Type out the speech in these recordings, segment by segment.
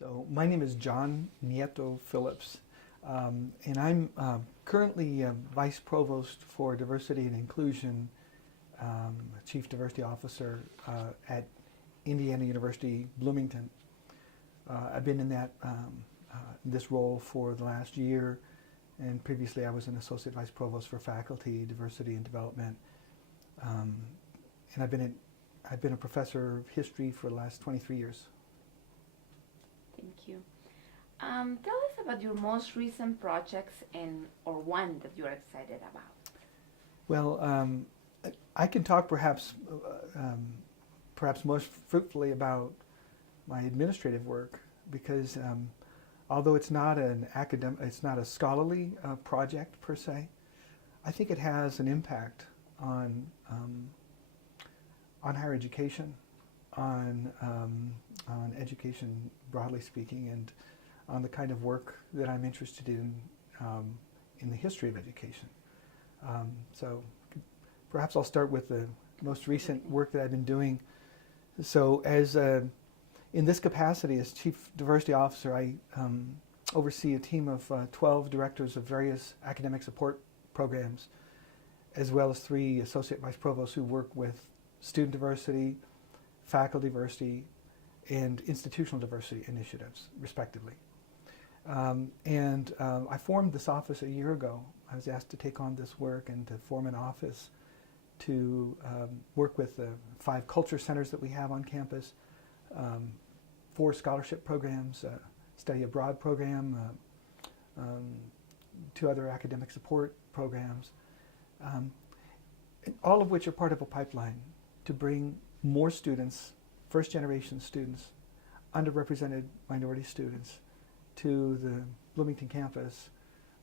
So my name is John Nieto-Phillips, and I'm currently Vice Provost for Diversity and Inclusion, Chief Diversity Officer at Indiana University, Bloomington. I've been in this role for the last year, and previously I was an Associate Vice Provost for Faculty, Diversity and Development, and I've been a professor of history for the last 23 years. Thank you. Tell us about your most recent projects or one that you are excited about. Well, I can talk perhaps most fruitfully about my administrative work because although it's not it's not a scholarly project per se, I think it has an impact on higher education, on education broadly speaking, and on the kind of work that I'm interested in the history of education. So perhaps I'll start with the most recent work that I've been doing. So in this capacity as Chief Diversity Officer, I oversee a team of 12 directors of various academic support programs, as well as 3 Associate Vice Provosts who work with student diversity, faculty diversity, and institutional diversity initiatives, respectively. I formed this office a year ago. I was asked to take on this work and to form an office to work with the 5 culture centers that we have on campus, 4 scholarship programs, study abroad program, 2 other academic support programs, all of which are part of a pipeline to bring more students, first-generation students, underrepresented minority students, to the Bloomington campus,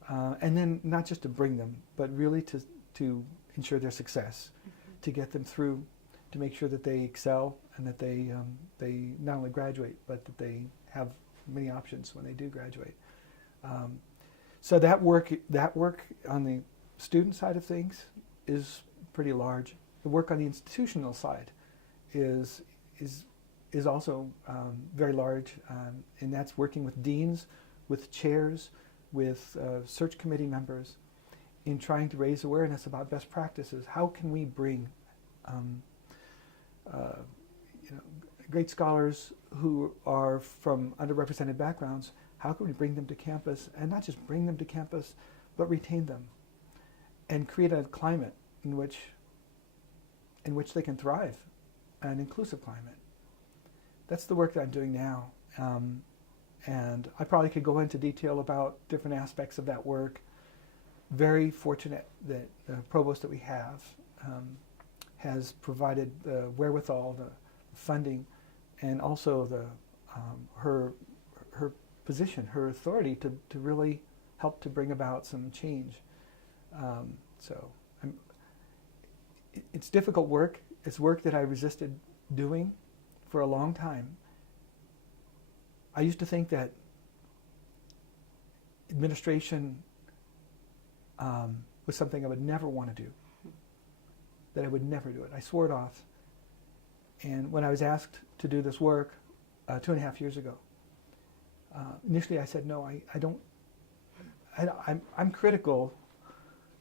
and then not just to bring them, but really to ensure their success, to get them through, to make sure that they excel and that they not only graduate, but that they have many options when they do graduate. So that work on the student side of things is pretty large. The work on the institutional side is also very large, and that's working with deans, with chairs, with search committee members in trying to raise awareness about best practices. How can we bring great scholars who are from underrepresented backgrounds, how can we bring them to campus, and not just bring them to campus, but retain them and create a climate in which they can thrive, an inclusive climate. That's the work that I'm doing now, and I probably could go into detail about different aspects of that work. Very fortunate that the provost that we have has provided the wherewithal, the funding, and also her position, her authority to really help to bring about some change. It's difficult work. It's work that I resisted doing for a long time. I used to think that administration was something I would never want to do, that I would never do it. I swore it off. And when I was asked to do this work 2.5 years ago, initially I said, no, I'm critical.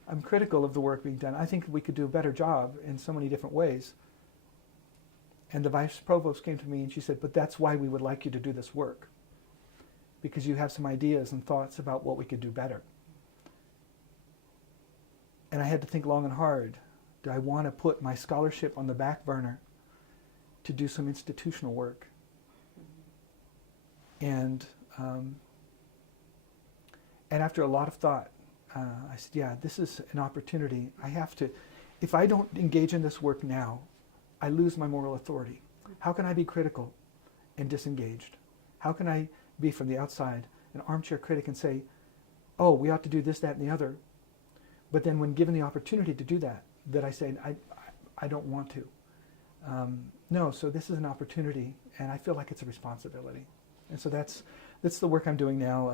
I'm critical of the work being done. I think we could do a better job in so many different ways. And the vice provost came to me and she said, but that's why we would like you to do this work, because you have some ideas and thoughts about what we could do better. And I had to think long and hard. Do I want to put my scholarship on the back burner to do some institutional work? And after a lot of thought, I said, yeah, this is an opportunity. I have to, if I don't engage in this work now, I lose my moral authority. How can I be critical and disengaged? How can I be from the outside an armchair critic and say, oh, we ought to do this, that, and the other, but then when given the opportunity to do that I say, I don't want to. No, so this is an opportunity, and I feel like it's a responsibility. And so that's the work I'm doing now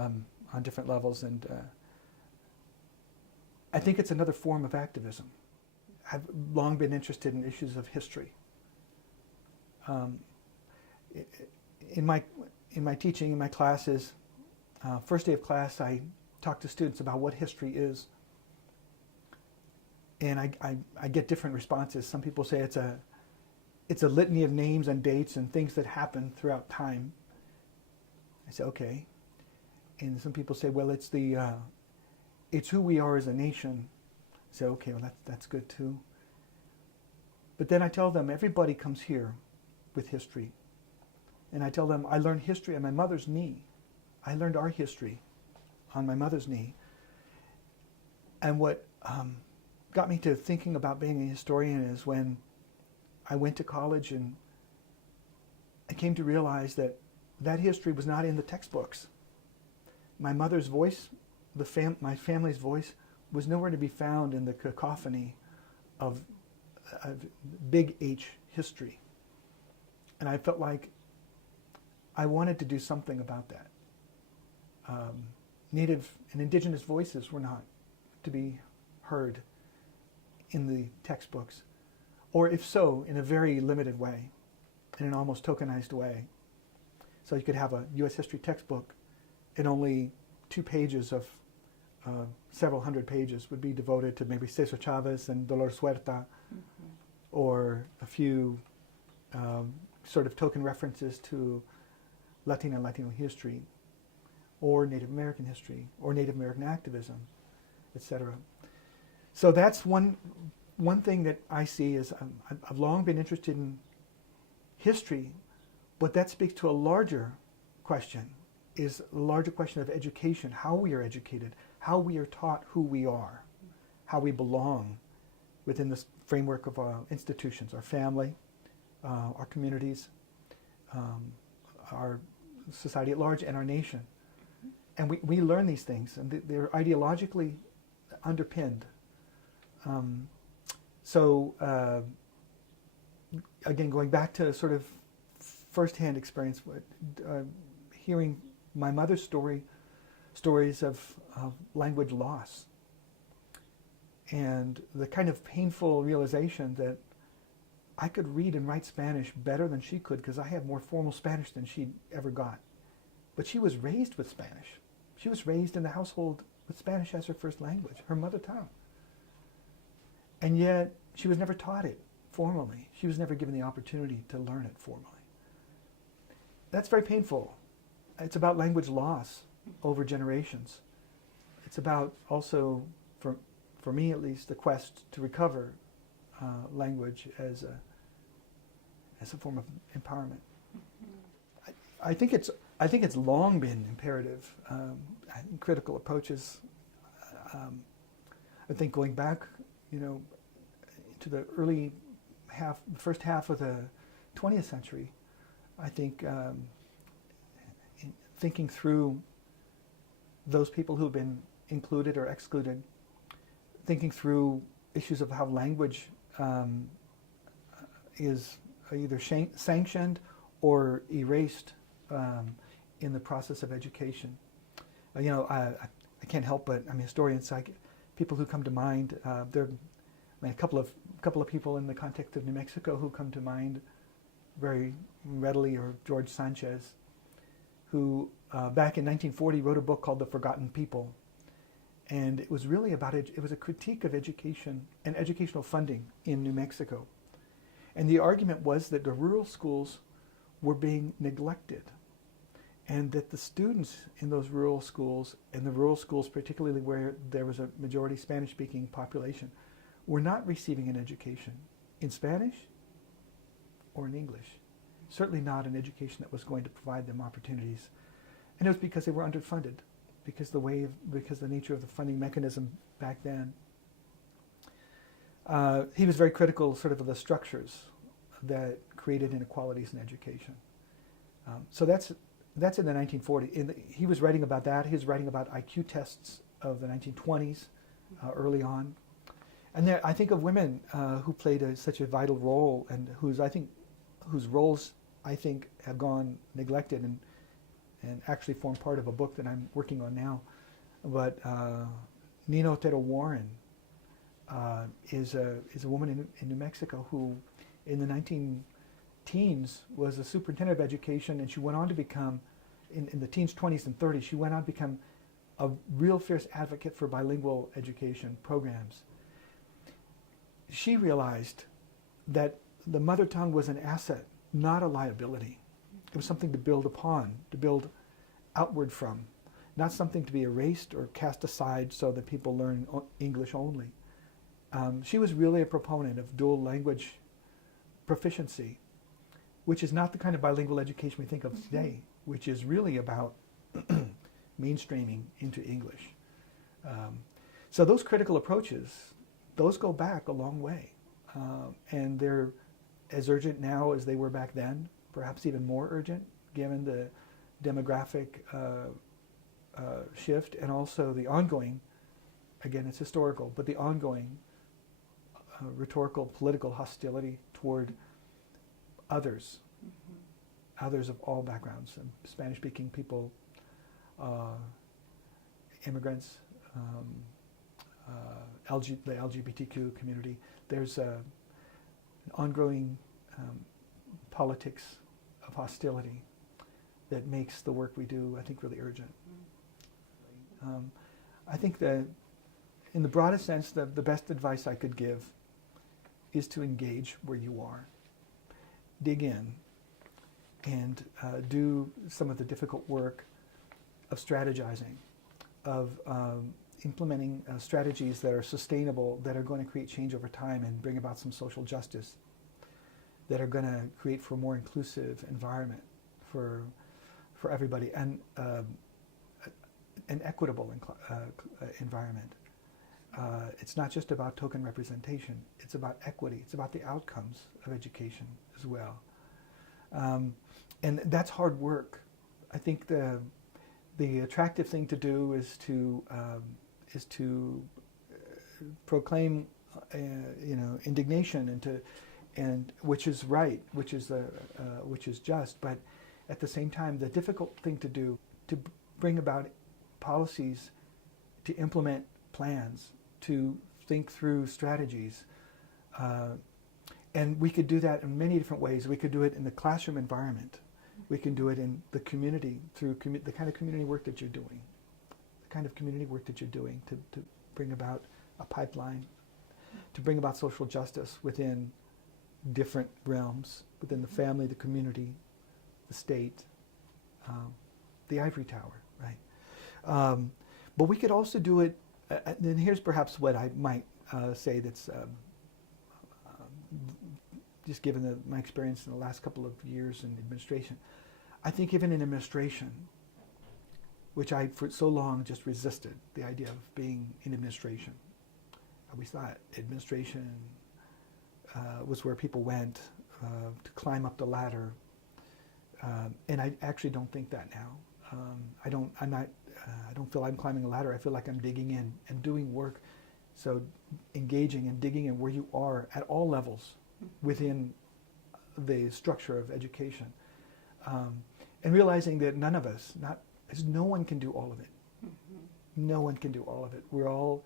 on different levels, and I think it's another form of activism. I've long been interested in issues of history. In in my teaching, in my classes, first day of class, I talk to students about what history is. And I get different responses. Some people say it's a litany of names and dates and things that happen throughout time. I say, okay. And some people say, well, it's who we are as a nation. I say, okay, well, that's good too. But then I tell them, everybody comes here with history. And I tell them, I learned history on my mother's knee. I learned our history on my mother's knee. And what got me to thinking about being a historian is when I went to college and I came to realize that that history was not in the textbooks. My mother's voice, my family's voice, was nowhere to be found in the cacophony of big H history. And I felt like I wanted to do something about that. Native and indigenous voices were not to be heard in the textbooks, or if so, in a very limited way, in an almost tokenized way. So you could have a U.S. history textbook and only 2 pages of several hundred pages would be devoted to maybe Cesar Chavez and Dolores Huerta, or a few sort of token references to Latino history, or Native American history, or Native American activism, etc. So that's one thing that I see is I've long been interested in history, but that speaks to a larger question, is a larger question of education, how we are educated, how we are taught who we are, how we belong within this framework of our institutions, our family, our communities, our society at large, and our nation. And we learn these things, and they're ideologically underpinned. Again, going back to sort of first-hand experience, hearing my mother's stories of language loss, and the kind of painful realization that I could read and write Spanish better than she could because I have more formal Spanish than she ever got. But she was raised with Spanish. She was raised in the household with Spanish as her first language, her mother tongue. And yet, she was never taught it formally. She was never given the opportunity to learn it formally. That's very painful. It's about language loss over generations. It's about also, for me at least, the quest to recover language as a form of empowerment. I think it's long been imperative. I think critical approaches. I think going back, to the first half of the 20th century, I think thinking through those people who've been included or excluded, thinking through issues of how language is either sanctioned or erased in the process of education. I can't help but, historians, people who come to mind, there are a couple of people in the context of New Mexico who come to mind very readily are George Sanchez, who back in 1940 wrote a book called The Forgotten People. And it was really about, it was a critique of education and educational funding in New Mexico. And the argument was that the rural schools were being neglected, and that the students in those rural schools, and the rural schools particularly where there was a majority Spanish-speaking population, were not receiving an education in Spanish or in English. Certainly not an education that was going to provide them opportunities. And it was because they were underfunded, because the nature of the funding mechanism back then. He was very critical sort of the structures that created inequalities in education. So that's in the 1940s. He was writing about that. He was writing about IQ tests of the 1920s, early on. And there, I think of women who played such a vital role, and whose roles I think have gone neglected and actually form part of a book that I'm working on now. But Nina Otero Warren is a woman in New Mexico who, in the 19 teens, was a superintendent of education, and she went on to become in the teens, 20s, and 30s, she went on to become a real fierce advocate for bilingual education programs. She realized that the mother tongue was an asset, not a liability. It was something to build upon, to build outward from, not something to be erased or cast aside so that people learn English only. She was really a proponent of dual language proficiency, which is not the kind of bilingual education we think of today, which is really about mainstreaming into English. So those critical approaches, those go back a long way. And they're as urgent now as they were back then, perhaps even more urgent, given the demographic shift and also the ongoing, again it's historical, but the ongoing rhetorical political hostility toward others, others of all backgrounds, Spanish-speaking people, immigrants, the LGBTQ community. There's an ongoing politics of hostility that makes the work we do, I think, really urgent. I think that in the broadest sense, the best advice I could give is to engage where you are. Dig in and do some of the difficult work of strategizing, of implementing strategies that are sustainable, that are going to create change over time and bring about some social justice, that are going to create for a more inclusive environment for everybody, and an equitable environment. It's not just about token representation, it's about equity, it's about the outcomes of education as well. And that's hard work. I think the attractive thing to do is to proclaim indignation and which is right, which is just, but at the same time the difficult thing to do to bring about policies, to implement plans, to think through strategies. And we could do that in many different ways. We could do it in the classroom environment. We can do it in the community through the kind of community work that you're doing. The kind of community work that you're doing to bring about a pipeline, to bring about social justice within different realms, within the family, the community, the state, the ivory tower, right? But we could also do it, and here's perhaps what I might say that's just given my experience in the last couple of years in administration. I think even in administration, which I for so long just resisted, the idea of being in administration. I always thought administration was where people went to climb up the ladder, and I actually don't think that now. I don't feel I'm climbing a ladder. I feel like I'm digging in and doing work. So engaging and digging in where you are at all levels within the structure of education, and realizing that none of us, no one can do all of it. No one can do all of it. We're all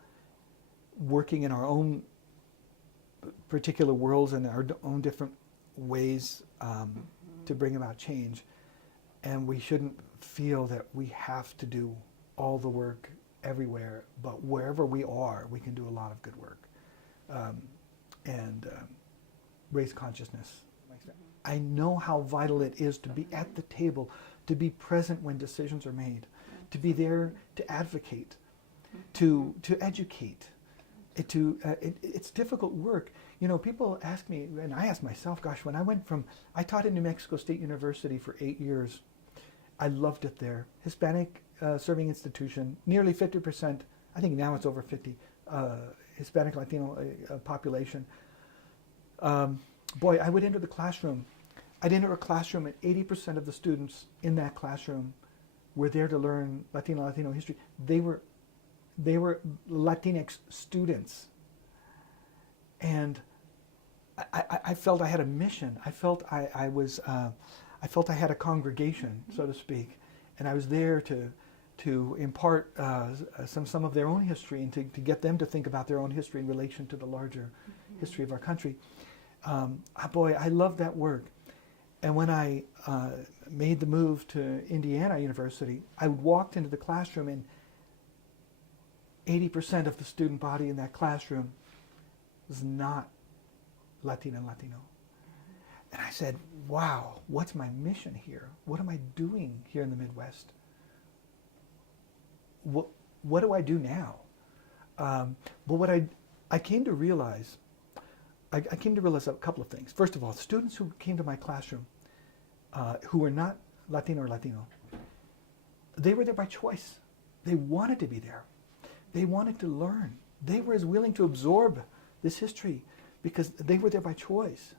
working in our own particular worlds and our own different ways to bring about change. And we shouldn't feel that we have to do all the work everywhere, but wherever we are, we can do a lot of good work and raise consciousness. I know how vital it is to be at the table, to be present when decisions are made, to be there to advocate, to educate. It's difficult work. You know, people ask me, and I ask myself, gosh, when I taught at New Mexico State University for 8 years. I loved it there. Hispanic serving institution, nearly 50%, I think now it's over 50, Hispanic Latino population. Boy, I would enter the classroom. I'd enter a classroom and 80% of the students in that classroom were there to learn Latino history. They were Latinx students. And I felt I had a mission. I felt I felt I had a congregation, so to speak, and I was there to impart some of their own history and to get them to think about their own history in relation to the larger history of our country. Boy, I love that work. And when I made the move to Indiana University, I walked into the classroom and 80% of the student body in that classroom was not Latino. And I said, wow, what's my mission here? What am I doing here in the Midwest? What do I do now? But what I came to realize, I came to realize a couple of things. First of all, students who came to my classroom who were not Latino or Latino, they were there by choice. They wanted to be there. They wanted to learn. They were as willing to absorb this history because they were there by choice.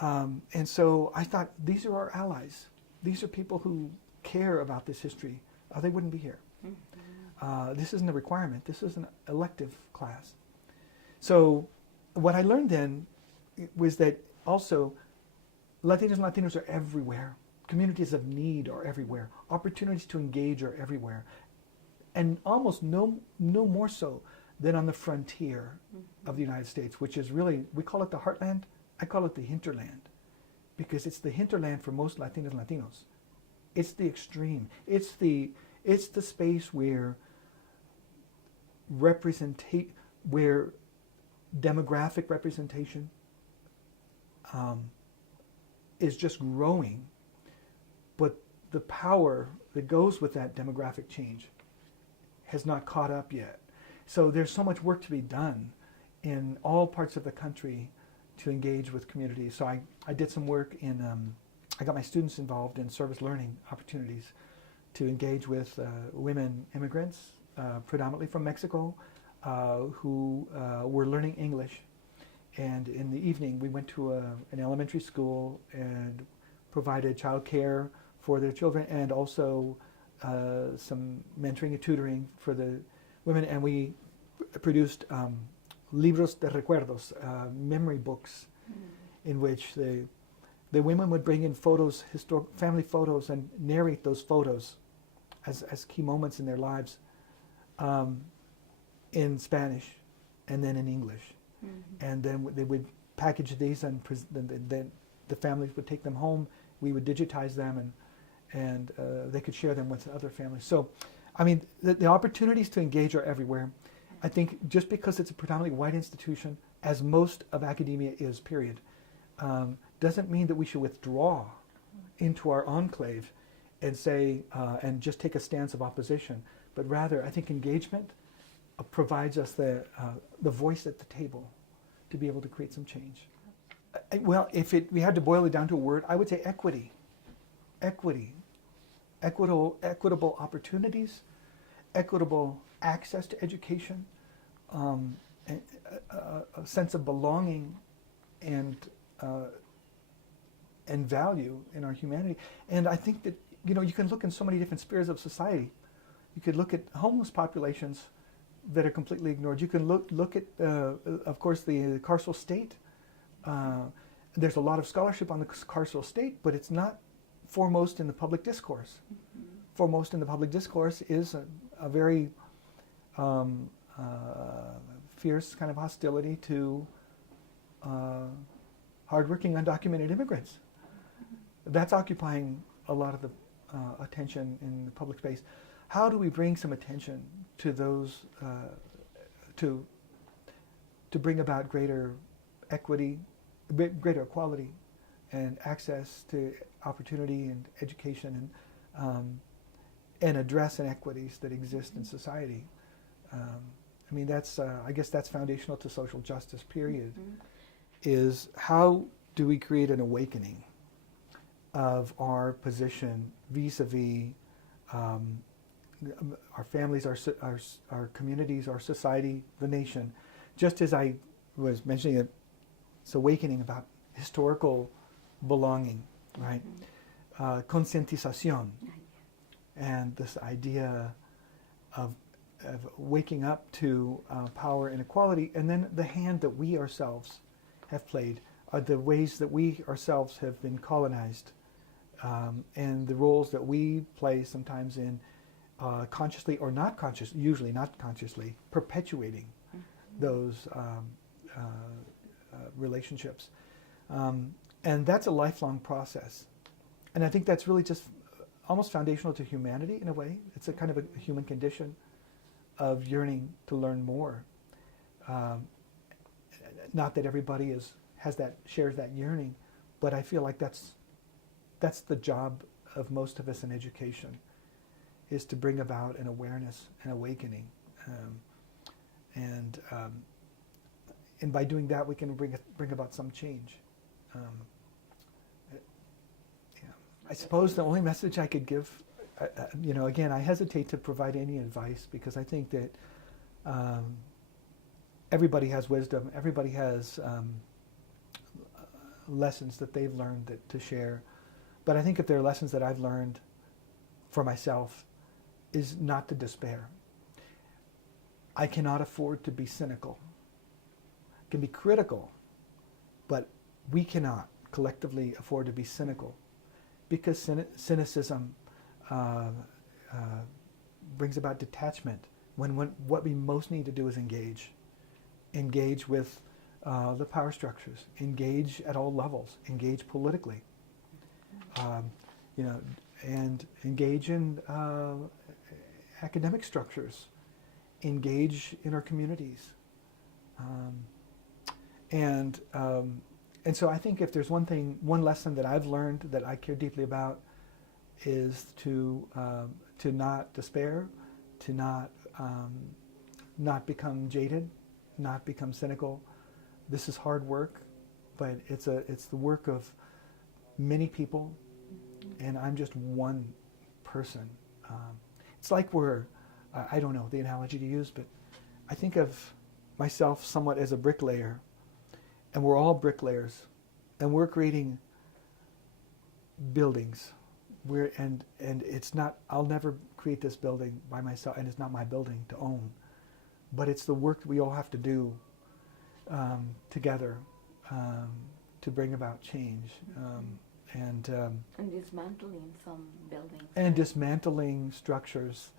And so I thought, these are our allies. These are people who care about this history. They wouldn't be here. This isn't a requirement. This is an elective class. So what I learned then was that also Latinos and Latinos are everywhere. Communities of need are everywhere. Opportunities to engage are everywhere. And almost no more so than on the frontier of the United States, which is really, we call it the heartland. I call it the hinterland, because it's the hinterland for most Latinos and Latinos. It's the extreme. It's the space where where demographic representation is just growing, but the power that goes with that demographic change has not caught up yet. So there's so much work to be done in all parts of the country to engage with communities. So I did some work in, I got my students involved in service learning opportunities to engage with women immigrants, predominantly from Mexico, who were learning English. And in the evening, we went to an elementary school and provided childcare for their children, and also some mentoring and tutoring for the women. And we produced libros de recuerdos, memory books, in which the women would bring in photos, family photos, and narrate those photos as key moments in their lives in Spanish and then in English. And then they would package these, and then the families would take them home. We would digitize them, and they could share them with other families. So, I mean, the opportunities to engage are everywhere. I think just because it's a predominantly white institution, as most of academia is, period, doesn't mean that we should withdraw into our enclave and say, and just take a stance of opposition. But rather, I think engagement provides us the voice at the table to be able to create some change. Well, if we had to boil it down to a word, I would say equity. Equity. Equitable opportunities, equitable access to education, a sense of belonging and value in our humanity. And I think that, you can look in so many different spheres of society. You could look at homeless populations that are completely ignored. You can look at, of course, the carceral state. There's a lot of scholarship on the carceral state, but it's not foremost in the public discourse. Foremost in the public discourse is a very fierce kind of hostility to hardworking, undocumented immigrants. That's occupying a lot of the attention in the public space. How do we bring some attention to those, to bring about greater equity, greater equality, and access to opportunity and education, and address inequities that exist in society? I mean, that's I guess that's foundational to social justice, period. Is how do we create an awakening of our position vis-a-vis our families, our communities, our society, the nation? Just as I was mentioning, it's awakening about historical belonging, right? Concientización, and this idea of waking up to power and equality, and then the hand that we ourselves have played, the ways that we ourselves have been colonized, and the roles that we play sometimes in consciously or not conscious, usually not consciously, perpetuating those relationships. And that's a lifelong process. And I think that's really just almost foundational to humanity in a way. It's a kind of a human condition of yearning to learn more. Um, Not that everybody shares that yearning, but I feel like that's the job of most of us in education, is to bring about an awareness, an awakening, and by doing that we can bring about some change. Yeah. I suppose the only message I could give, again, I hesitate to provide any advice because I think that everybody has wisdom, everybody has lessons that they've learned to share. But I think if there are lessons that I've learned for myself, is not to despair. I cannot afford to be cynical. I can be critical, but we cannot collectively afford to be cynical, because cynicism brings about detachment when what we most need to do is engage with the power structures, engage at all levels, engage politically, and engage in academic structures, engage in our communities, and so I think if there's one lesson that I've learned that I care deeply about, is to not despair, to not become jaded, not become cynical. This is hard work, but it's the work of many people, and I'm just one person. It's like I don't know the analogy to use, but I think of myself somewhat as a bricklayer, and we're all bricklayers, and we're creating buildings. And it's not, I'll never create this building by myself, and it's not my building to own, but it's the work that we all have to do together to bring about change. And dismantling some buildings. And dismantling structures,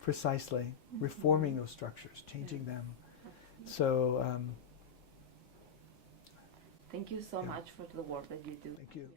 precisely, reforming those structures, changing them. So thank you so much for the work that you do. Thank you.